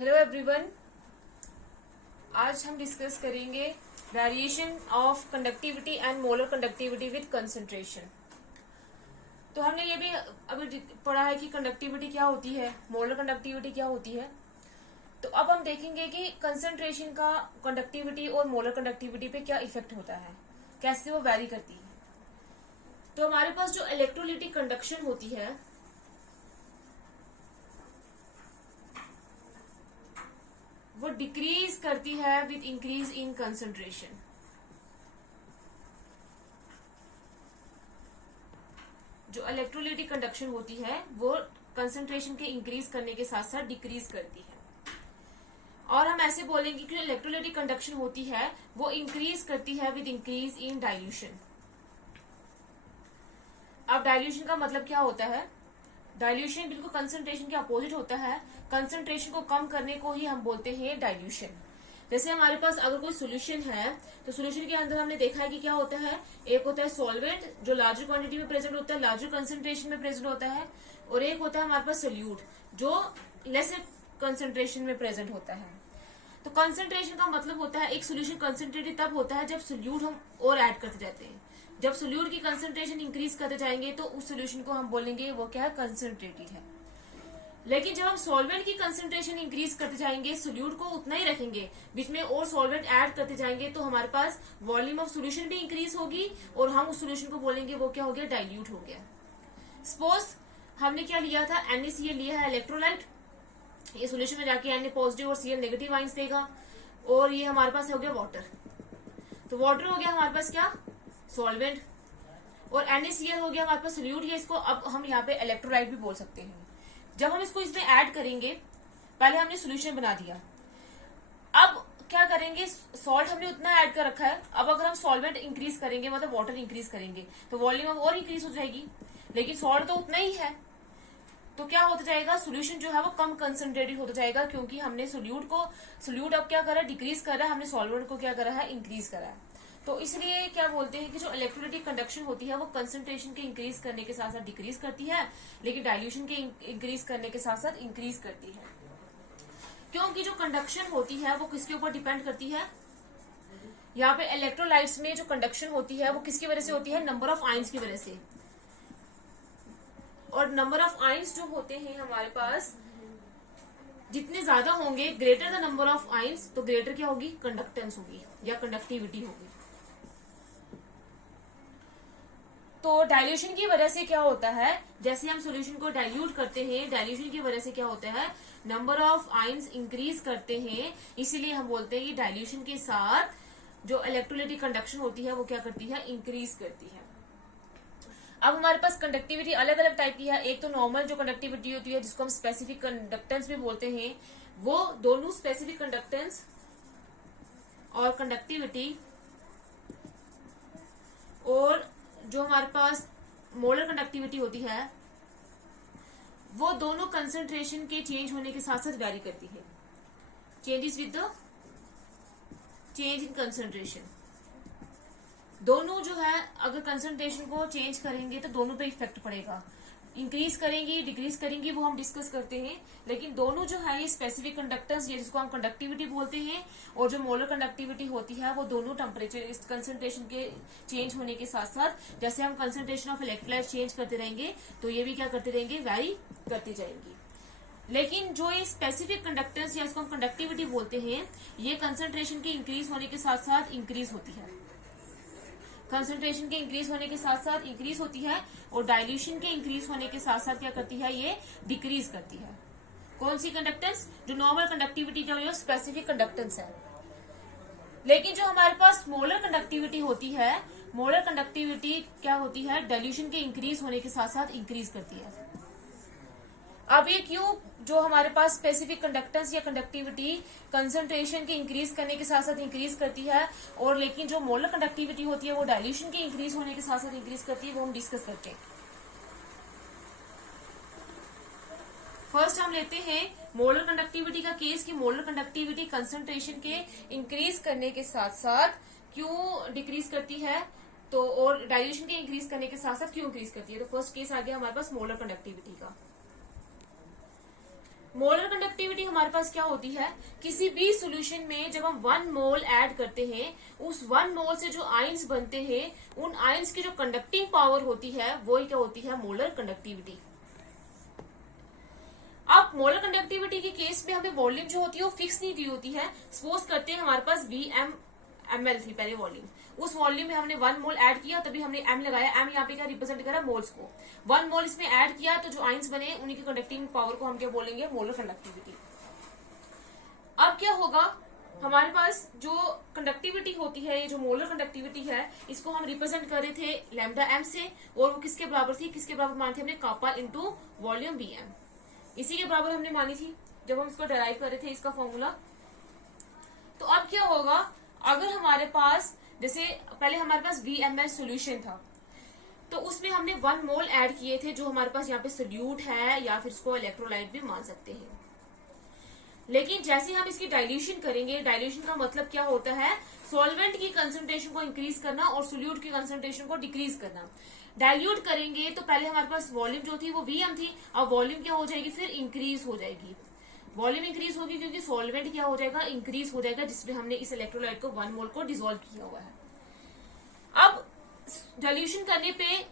Hello everyone. आज हम discuss करेंगे variation of conductivity and molar conductivity with concentration. तो हमने ये भी अभी पढ़ा है कि कंडक्टिविटी क्या होती है, मोलर कंडक्टिविटी क्या होती है। तो अब हम देखेंगे कि कंसंट्रेशन का कंडक्टिविटी और मोलर कंडक्टिविटी पे क्या इफेक्ट होता है, कैसे वो वेरी करती है। तो हमारे पास जो इलेक्ट्रोलिटिक कंडक्शन होती है वो डिक्रीज करती है विद इंक्रीज इन कंसंट्रेशन। जो इलेक्ट्रोलिटिक कंडक्शन होती है वो कंसंट्रेशन के इंक्रीज करने के साथ साथ डिक्रीज करती है। और हम ऐसे बोलेंगे कि इलेक्ट्रोलिटिक कंडक्शन होती है वो इंक्रीज करती है विद इंक्रीज इन डाइल्यूशन। अब डाइल्यूशन का मतलब क्या होता है? डाइल्यूशन बिल्कुल कंसंट्रेशन के अपोजिट होता है। कंसंट्रेशन को कम करने को ही हम बोलते हैं डाइल्यूशन। जैसे हमारे पास अगर कोई सोल्यूशन है तो सोल्यूशन के अंदर हमने देखा है कि क्या होता है, एक होता है सॉल्वेंट जो लार्जर क्वांटिटी में प्रेजेंट होता है, लार्जर कंसंट्रेशन में प्रेजेंट होता है, और एक होता है हमारे पास सोल्यूट जो लेसर कंसंट्रेशन में प्रेजेंट होता है। तो कंसंट्रेशन का मतलब होता है एक सोल्यूशन कंसंट्रेटेड तब होता है जब सोल्यूट हम और ऐड करते जाते हैं। जब सोल्यूट की कंसंट्रेशन इंक्रीज करते जाएंगे तो उस सोल्यूशन को हम बोलेंगे वो क्या है, कंसंट्रेटेड है। लेकिन जब हम सॉल्वेंट की कंसंट्रेशन इंक्रीज करते जाएंगे, सोल्यूट को उतना ही रखेंगे, बीच में और सॉल्वेंट ऐड करते जाएंगे, तो हमारे पास वॉल्यूम ऑफ सोल्यूशन भी इंक्रीज होगी और हम उस सोल्यूशन को बोलेंगे वो क्या हो गया, डाइल्यूट हो गया। सपोज हमने क्या लिया था, NaCl लिया है इलेक्ट्रोलाइट। ये सोल्यूशन में जाके Na पॉजिटिव और Cl नेगेटिव आइंस देगा, और ये हमारे पास हो गया वाटर। तो वाटर हो गया हमारे पास क्या, सॉल्वेंट, और NaCl हो गया हमारे पास सोल्यूट। ये इसको अब हम यहाँ पे इलेक्ट्रोलाइट भी बोल सकते हैं। जब हम इसको इसमें ऐड करेंगे, पहले हमने सोल्यूशन बना दिया, अब क्या करेंगे, सॉल्ट हमने उतना ऐड कर रखा है। अब अगर हम सॉल्वेंट इंक्रीज करेंगे मतलब वाटर इंक्रीज करेंगे तो वॉल्यूम और इंक्रीज हो जाएगी, लेकिन सॉल्ट तो उतना ही है। तो क्या होता जाएगा, सोल्यूशन जो है वो कम कंसंट्रेटेड होता जाएगा, क्योंकि हमने सोल्यूट अब क्या करा, डिक्रीज करा है, हमने सॉल्वेंट को क्या करा है, इंक्रीज करा है। तो इसलिए क्या बोलते हैं कि जो इलेक्ट्रोलिटिक कंडक्शन होती है वो कंसंट्रेशन के इंक्रीज करने के साथ साथ डिक्रीज करती है, लेकिन डाइल्यूशन के इंक्रीज करने के साथ साथ इंक्रीज करती है। क्योंकि जो कंडक्शन होती है वो किसके ऊपर डिपेंड करती है, यहाँ पे इलेक्ट्रोलाइट्स में जो कंडक्शन होती है वो किसकी वजह से होती है, नंबर ऑफ आइंस की वजह से। और नंबर ऑफ आइंस जो होते हैं हमारे पास जितने ज्यादा होंगे, greater the number of ions, तो ग्रेटर क्या होगी, कंडक्टेंस होगी या कंडक्टिविटी होगी। तो डाइल्यूशन की वजह से क्या होता है, जैसे हम सॉल्यूशन को डाइल्यूट करते हैं, डाइल्यूशन की वजह से क्या होता है, नंबर ऑफ आयंस इंक्रीज करते हैं। इसीलिए हम बोलते हैं कि डाइल्यूशन के साथ जो इलेक्ट्रोलिटिक कंडक्शन होती है वो क्या करती है, इंक्रीज करती है। अब हमारे पास कंडक्टिविटी अलग अलग टाइप की है। एक तो नॉर्मल जो कंडक्टिविटी होती है जिसको हम स्पेसिफिक कंडक्टेंस भी बोलते हैं, वो दोनों स्पेसिफिक कंडक्टेंस और कंडक्टिविटी और जो हमारे पास मोलर कंडक्टिविटी होती है वो दोनों कंसंट्रेशन के चेंज होने के साथ साथ वैरी करती है। Changes with the change in concentration, दोनों जो है अगर कंसंट्रेशन को चेंज करेंगे तो दोनों पे इफेक्ट पड़ेगा। इंक्रीज करेंगी डिक्रीज करेंगी वो हम डिस्कस करते हैं, लेकिन दोनों जो है ये स्पेसिफिक कंडक्टेंस ये जिसको हम कंडक्टिविटी बोलते हैं, और जो मोलर कंडक्टिविटी होती है वो दोनों टेम्परेचर इस कंसंट्रेशन के चेंज होने के साथ साथ, जैसे हम कंसंट्रेशन ऑफ इलेक्ट्रोलाइट चेंज करते रहेंगे तो ये भी क्या करते रहेंगे, वैरी करती जाएंगी। लेकिन जो ये स्पेसिफिक कंडक्टेंस या इसको हम कंडक्टिविटी बोलते हैं, ये कंसंट्रेशन के इंक्रीज होने के साथ साथ इंक्रीज होती है। कंसंट्रेशन के इंक्रीज होने के साथ साथ इंक्रीज होती है, और डाइल्यूशन के इंक्रीज होने के साथ साथ क्या करती है, ये डिक्रीज करती है। कौन सी कंडक्टेंस, जो नॉर्मल कंडक्टिविटी जो स्पेसिफिक कंडक्टेंस है। लेकिन जो हमारे पास मोलर कंडक्टिविटी होती है, मोलर कंडक्टिविटी क्या होती है, डाइल्यूशन के इंक्रीज होने के साथ साथ इंक्रीज करती है। अब ये क्यों, जो हमारे पास स्पेसिफिक कंडक्टेंस या कंडक्टिविटी कंसंट्रेशन के इंक्रीज करने के साथ साथ इंक्रीज करती है, और लेकिन जो मोलर कंडक्टिविटी होती है वो डाइल्यूशन के इंक्रीज होने के साथ साथ इंक्रीज करती है, वो हम डिस्कस करते हैं। फर्स्ट हम लेते हैं मोलर कंडक्टिविटी का केस कि मोलर कंडक्टिविटी कंसंट्रेशन के इंक्रीज करने के साथ साथ क्यों डिक्रीज करती है, तो और डाइल्यूशन के इंक्रीज करने के साथ साथ क्यों इंक्रीज करती है। तो फर्स्ट केस आ गया हमारे पास मोलर कंडक्टिविटी का। मोलर कंडक्टिविटी हमारे पास क्या होती है, किसी भी सॉल्यूशन में जब हम 1 मोल ऐड करते हैं, उस 1 मोल से जो आयंस बनते हैं, उन आयंस की जो कंडक्टिंग पावर होती है वो क्या होती है, मोलर कंडक्टिविटी। अब मोलर कंडक्टिविटी के केस में हमें वॉल्यूम जो होती है वो फिक्स नहीं दी होती है। सपोज करते हैं हमारे पास ml थी पहले वॉल्यूम, उस वॉल्यूम में हमने 1 मोल ऐड किया, तभी हमने m लगाया। m यहाँ पे क्या रिप्रेजेंट कर रहा है, मोल्स को। 1 मोल इसमें ऐड किया तो जो आयंस बने उन्हीं की कंडक्टिंग पावर को हम क्या बोलेंगे, मोलर कंडक्टिविटी। अब क्या होगा, हमारे पास जो कंडक्टिविटी होती है, ये जो मोलर कंडक्टिविटी है, इसको हम रिप्रेजेंट कर रहे थे लैम्डा m से, और वो किसके बराबर थी, किसके बराबर मानी थी हमने, कापा इंटू वॉल्यूम Vm, इसी के बराबर हमने मानी थी जब हम इसको डराइव कर रहे थे इसका फॉर्मूला। तो अब क्या होगा, अगर हमारे पास जैसे पहले हमारे पास VML सॉल्यूशन था, तो उसमें हमने 1 मोल ऐड किए थे, जो हमारे पास यहाँ पे सोल्यूट है या फिर इसको इलेक्ट्रोलाइट भी मान सकते हैं। लेकिन जैसे हम इसकी डाइल्यूशन करेंगे, डाइल्यूशन का मतलब क्या होता है, सॉल्वेंट की कंसंट्रेशन को इंक्रीज करना और सोल्यूट की कंसंट्रेशन को डिक्रीज करना। डाइल्यूट करेंगे तो पहले हमारे पास वॉल्यूम जो थी वो Vm थी, अब वॉल्यूम क्या हो जाएगी, फिर इंक्रीज हो जाएगी। वॉल्यूम इंक्रीज होगी क्योंकि सॉल्वेंट क्या हो जाएगा, इंक्रीज हो जाएगा, जिसमें हमने इस इलेक्ट्रोलाइट को 1 मोल को डिसॉल्व किया हुआ है। अब डाइल्यूशन करने पे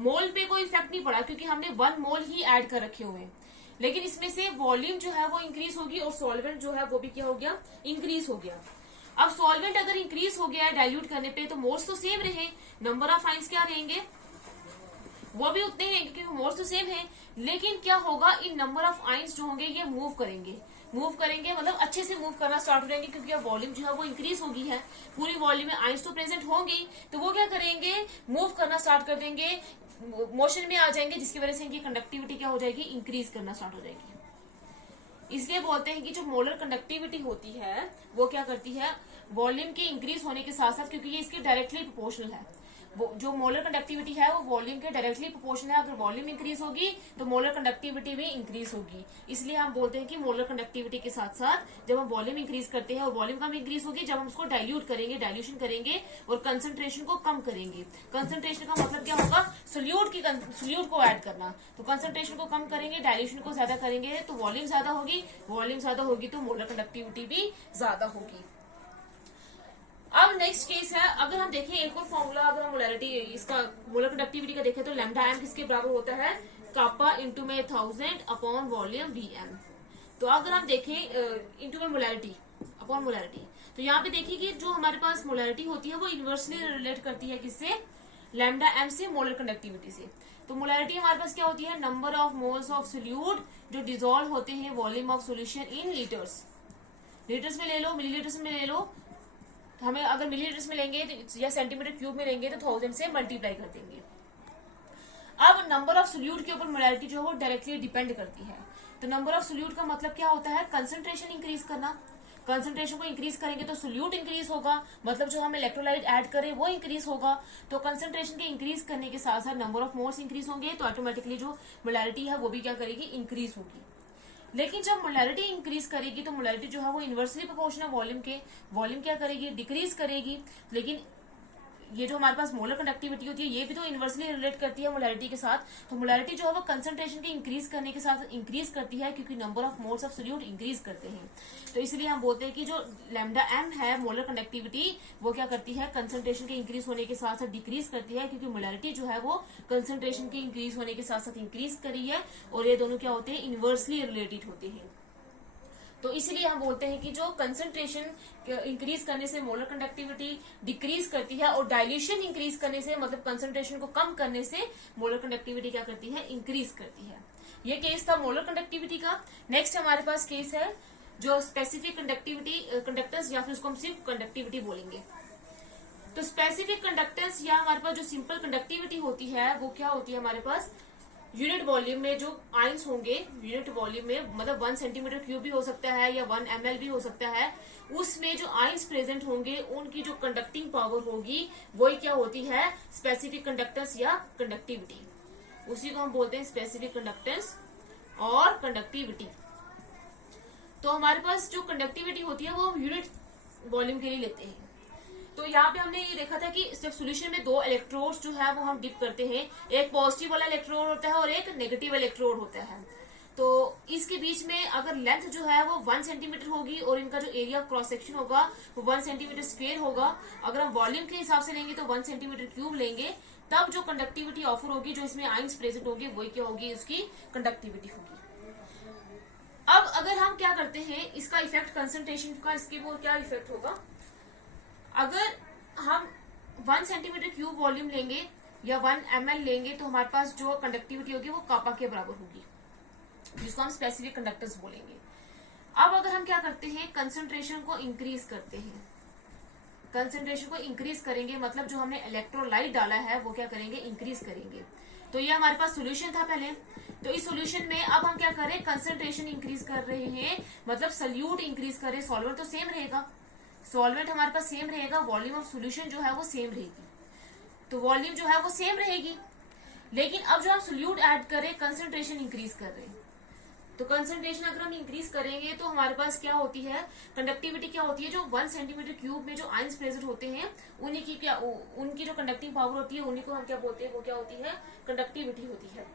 मोल पे कोई इफेक्ट नहीं पड़ा क्योंकि हमने 1 मोल ही ऐड कर रखे हुए हैं, लेकिन इसमें से वॉल्यूम जो है वो इंक्रीज होगी और सॉल्वेंट जो है वो भी क्या हो गया, इंक्रीज हो गया। अब सॉल्वेंट अगर इंक्रीज हो गया है डाइल्यूट करने पे, तो मोल्स तो सेम रहे, नंबर ऑफ आयंस क्या रहेंगे, वो भी उतने ही क्योंकि मोल्स तो सेम है, लेकिन क्या होगा, इन नंबर ऑफ आयंस जो होंगे ये मूव करेंगे मतलब अच्छे से मूव करना स्टार्ट हो जाएंगे, क्योंकि अब वॉल्यूम जो है वो इंक्रीज होगी है, पूरी वॉल्यूम में आयंस तो प्रेजेंट होंगे, तो वो क्या करेंगे, मूव करना स्टार्ट कर देंगे, मोशन में आ जाएंगे, जिसकी वजह से इनकी कंडक्टिविटी क्या हो जाएगी, इंक्रीज करना स्टार्ट हो जाएगी। इसलिए बोलते हैं कि जो मोलर कंडक्टिविटी होती है वो क्या करती है, वॉल्यूम के इंक्रीज होने के साथ साथ, क्योंकि ये इसके डायरेक्टली प्रोपोर्शनल है, वो जो मोलर कंडक्टिविटी है वो वॉल्यूम के डायरेक्टली प्रोपोर्शनल है। अगर वॉल्यूम इंक्रीज होगी तो मोलर कंडक्टिविटी भी इंक्रीज होगी। इसलिए हम बोलते हैं कि मोलर कंडक्टिविटी के साथ साथ जब हम वॉल्यूम इंक्रीज करते हैं, और वॉल्यूम कम इंक्रीज होगी जब हम उसको डाइल्यूट करेंगे, डाइल्यूशन करेंगे और कंसंट्रेशन को कम करेंगे। कंसंट्रेशन का मतलब क्या होगा, सोल्यूट को ऐड करना, तो कंसंट्रेशन को कम करेंगे, डाइल्यूशन को ज्यादा करेंगे तो वॉल्यूम ज्यादा होगी, वॉल्यूम ज्यादा होगी तो मोलर कंडक्टिविटी भी ज्यादा होगी। अब नेक्स्ट केस है, अगर हम देखें एक और फॉर्मूला, अगर हम मोलैरिटी इसका मोलर कंडक्टिविटी का देखें तो लैम्डा m किसके बराबर होता है, कापा इंटू में 1000 अपॉन वॉल्यूम Vm। तो अगर हम देखें इंटू में मोलैरिटी अपॉन मोलैरिटी, तो यहाँ पे देखिए कि जो हमारे पास मोलैरिटी होती है वो इनवर्सली रिलेट करती है किससे, लैम्डा m से, मोलर कंडक्टिविटी से। तो मोलैरिटी हमारे पास क्या होती है, number of moles of solute जो डिसॉल्व होते हैं volume of solution in litres, litres में ले लो, मिलीलीटर्स में ले लो, तो हमें अगर मिलीलीटर्स में लेंगे तो या सेंटीमीटर क्यूब में लेंगे तो 1000 से मल्टीप्लाई कर देंगे। अब नंबर ऑफ सोल्यूट के ऊपर मोलैरिटी जो है वो डायरेक्टली डिपेंड करती है। तो नंबर ऑफ सोल्यूट का मतलब क्या होता है, कंसंट्रेशन इंक्रीज करना, कंसंट्रेशन को इंक्रीज करेंगे तो सोल्यूट इंक्रीज होगा, मतलब जो हम इलेक्ट्रोलाइट ऐड करें वो इंक्रीज होगा। तो कंसंट्रेशन के इंक्रीज करने के साथ साथ नंबर ऑफ मोल्स इंक्रीज होंगे, तो ऑटोमेटिकली जो मोलैरिटी है वो भी क्या करेगी, इंक्रीज होगी। लेकिन जब मोलैरिटी इंक्रीज करेगी तो मोलैरिटी जो है वो इनवर्सली प्रोपोर्शनल वॉल्यूम के, वॉल्यूम क्या करेगी, डिक्रीज करेगी। लेकिन ये जो हमारे पास मोलर कंडक्टिविटी होती है ये भी तो इनवर्सली रिलेट करती है मोलैरिटी के साथ। तो मोलैरिटी जो है वो कंसंट्रेशन के इंक्रीज करने के साथ इंक्रीज करती है, क्योंकि number of moles of solute increase करते हैं। तो इसलिए हम बोलते हैं कि जो लैम्डा m है मोलर कंडक्टिविटी, वो क्या करती है, कंसंट्रेशन के इंक्रीज होने के साथ साथ डिक्रीज करती है, क्योंकि मोलैरिटी जो है वो कंसंट्रेशन के इंक्रीज होने के साथ साथ इंक्रीज करी है, और ये दोनों क्या होते हैं, इनवर्सली रिलेटेड होते हैं। तो इसलिए हम बोलते हैं कि जो कंसंट्रेशन इंक्रीज करने से मोलर कंडक्टिविटी डिक्रीज करती है, और डाइल्यूशन इंक्रीज करने से मतलब कंसंट्रेशन को कम करने से मोलर कंडक्टिविटी क्या करती है, इंक्रीज करती है। ये केस था मोलर कंडक्टिविटी का। नेक्स्ट हमारे पास केस है जो स्पेसिफिक कंडक्टिविटी कंडक्टेंस, या फिर उसको हम सिर्फ कंडक्टिविटी बोलेंगे। तो स्पेसिफिक कंडक्टेंस या हमारे पास जो सिंपल कंडक्टिविटी होती है वो क्या होती है, हमारे पास यूनिट वॉल्यूम में जो आयंस होंगे, यूनिट वॉल्यूम में मतलब 1 सेंटीमीटर क्यूब भी हो सकता है या 1 ml भी हो सकता है, उसमें जो आयंस प्रेजेंट होंगे उनकी जो कंडक्टिंग पावर होगी वही क्या होती है, स्पेसिफिक कंडक्टेंस या कंडक्टिविटी। उसी को हम बोलते हैं स्पेसिफिक कंडक्टेंस और कंडक्टिविटी। तो हमारे पास जो कंडक्टिविटी होती है वो हम यूनिट वॉल्यूम के लिए लेते हैं। तो यहाँ पे हमने ये देखा था कि जब सॉल्यूशन में 2 इलेक्ट्रोड्स जो है वो हम डिप करते हैं, एक पॉजिटिव वाला इलेक्ट्रोड होता है और एक नेगेटिव इलेक्ट्रोड होता है। तो इसके बीच में अगर लेंथ जो है वो 1 सेंटीमीटर होगी और इनका जो एरिया ऑफ क्रॉस सेक्शन होगा वो 1 सेंटीमीटर स्क्वायर होगा। अगर हम वॉल्यूम के हिसाब से लेंगे तो 1 सेंटीमीटर क्यूब लेंगे, तब जो कंडक्टिविटी ऑफर होगी, जो इसमें आयंस प्रेजेंट होगी, वही क्या होगी, उसकी कंडक्टिविटी होगी। अब अगर हम क्या करते हैं, इसका इफेक्ट कंसंट्रेशन का इसके वो क्या इफेक्ट होगा, अगर हम 1 सेंटीमीटर क्यूब वॉल्यूम लेंगे या 1 ml लेंगे तो हमारे पास जो कंडक्टिविटी होगी वो कापा के बराबर होगी, जिसको हम स्पेसिफिक कंडक्टर्स बोलेंगे। अब अगर हम क्या करते हैं, कंसंट्रेशन को इंक्रीज करते हैं, कंसंट्रेशन को इंक्रीज करेंगे, मतलब जो हमने इलेक्ट्रोलाइट डाला है वो क्या करेंगे, इंक्रीज करेंगे। तो ये हमारे पास सोल्यूशन था पहले, तो इस सोल्यूशन में अब हम क्या करें, कंसंट्रेशन इंक्रीज कर रहे हैं, मतलब सल्यूट इंक्रीज कर रहे हैं। सॉल्वेंट तो सेम रहेगा, सॉल्वेंट हमारे पास सेम रहेगा, वॉल्यूम ऑफ सोल्यूशन जो है वो सेम रहेगी, तो वॉल्यूम जो है वो सेम रहेगी। लेकिन अब जो हम सोल्यूट ऐड करें, कंसंट्रेशन इंक्रीज कर रहे हैं, तो कंसंट्रेशन अगर हम इंक्रीज करेंगे तो हमारे पास क्या होती है, कंडक्टिविटी क्या होती है, जो 1 सेंटीमीटर क्यूब में जो आयंस प्रेजेंट होते हैं उन्हीं की क्या, उनकी जो कंडक्टिंग पावर होती है, उन्हीं को हम क्या बोलते हैं, वो क्या होती है, कंडक्टिविटी होती है।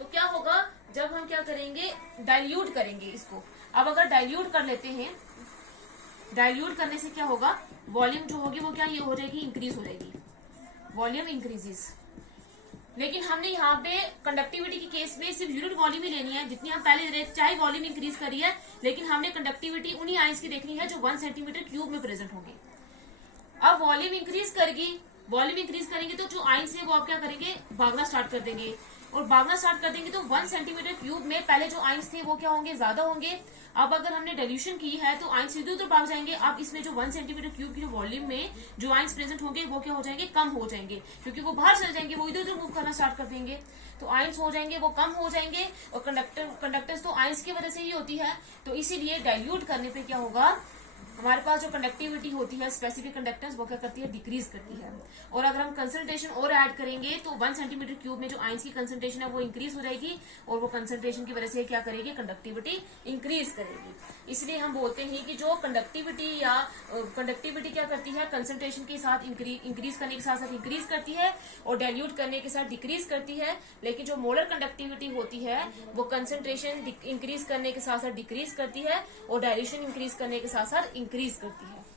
तो क्या होगा, जब हम क्या करेंगे, डाइल्यूट करेंगे इसको। अब अगर डाइल्यूट कर लेते हैं, डाइल्यूट करने से क्या होगा, वॉल्यूम जो होगी वो क्या, ये हो जाएगी, इंक्रीज हो जाएगी, वॉल्यूम इंक्रीजेस। लेकिन हमने यहाँ पे कंडक्टिविटी के केस में सिर्फ यूनिट वॉल्यूम ही लेनी है, जितनी हम पहले दे रहे, चाहे वॉल्यूम इंक्रीज करी है, लेकिन हमने कंडक्टिविटी उन्हीं आयंस की देखनी है जो 1 सेंटीमीटर क्यूब में प्रेजेंट होंगे। अब वॉल्यूम इंक्रीज करेगी, वॉल्यूम इंक्रीज करेंगे तो जो आयंस है वो आप क्या करेंगे, भागना स्टार्ट कर देंगे, और भागना स्टार्ट कर देंगे तो 1 सेंटीमीटर क्यूब में पहले जो आयंस थे वो क्या होंगे, ज्यादा होंगे। अब अगर हमने डाइल्यूशन की है तो आयंस इधर उधर भाग जाएंगे। अब इसमें जो 1 सेंटीमीटर क्यूब की जो वॉल्यूम में जो आयंस प्रेजेंट होंगे वो क्या हो जाएंगे, कम हो जाएंगे, क्योंकि वो बाहर चले जाएंगे, वो इधर उधर मूव करना स्टार्ट कर देंगे, तो आयंस हो जाएंगे, वो कम हो जाएंगे। और कंडक्टर्स तो आयंस की वजह से ही होती है, तो इसीलिए डाइल्यूट करने पे क्या होगा, हमारे पास जो कंडक्टिविटी होती है स्पेसिफिक कंडक्टेंस वो क्या करती है, डिक्रीज करती है। और अगर हम कंसंट्रेशन और ऐड करेंगे तो 1 सेंटीमीटर क्यूब में जो आयंस की कंसंट्रेशन है वो इंक्रीज हो जाएगी, और वो कंसंट्रेशन की वजह से क्या करेगी, कंडक्टिविटी इंक्रीज करेगी। इसलिए हम बोलते हैं कि जो कंडक्टिविटी या कंडक्टिविटी क्या करती है, कंसंट्रेशन के साथ इंक्रीज करने के साथ साथ इंक्रीज करती है, और डाइल्यूट करने के साथ डिक्रीज करती है। लेकिन जो मोलर कंडक्टिविटी होती है वो कंसंट्रेशन इंक्रीज करने के साथ साथ डिक्रीज करती है, और डाइल्यूशन इंक्रीज करने के साथ साथ इंक्रीज करती है।